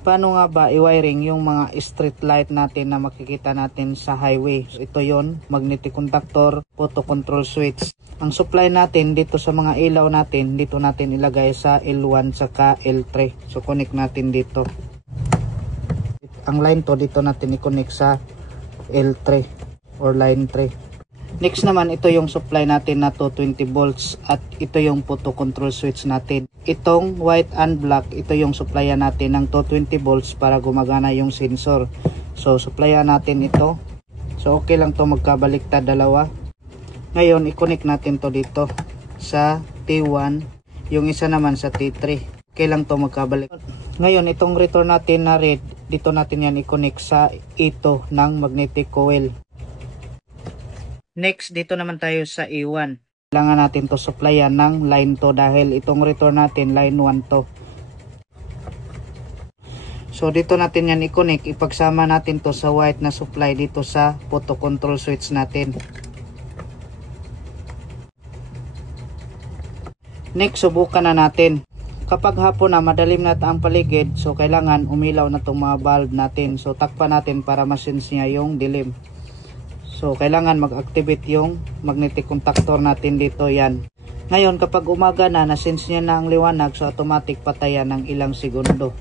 Paano nga ba i-wiring yung mga street light natin na makikita natin sa highway? So, ito yon, magnetic contactor, photo control switch. Ang supply natin dito sa mga ilaw natin, dito natin ilagay sa L1 saka L3. So connect natin dito. Ang line to dito natin i-connect sa L3 or line 3. Next naman, ito yung supply natin na 220 volts at ito yung photo control switch natin. Itong white and black, ito yung supplyan natin ng 220 volts para gumagana yung sensor. So supplyan natin ito. So okay lang to magkabaliktad dalawa. Ngayon i-connect natin to dito sa T1, yung isa naman sa T3. Okay lang to magkabalik. Ngayon itong return natin na red, dito natin yan i-connect sa ito ng magnetic coil. Next, dito naman tayo sa E1. Kailangan natin to supplyan ng line 2 dahil itong return natin line 1 to. So dito natin yan i-connect, ipagsama natin to sa white na supply dito sa photo control switch natin. Next, subukan na natin. Kapag hapon na madalim na ang paligid, so kailangan umilaw na itong mga bulb natin. So takpan natin para masense niya yung dilim. So kailangan mag-activate yung magnetic contactor natin dito, yan. Ngayon kapag umaga na, nasense niya na ang liwanag, so automatic patayan ng ilang segundo.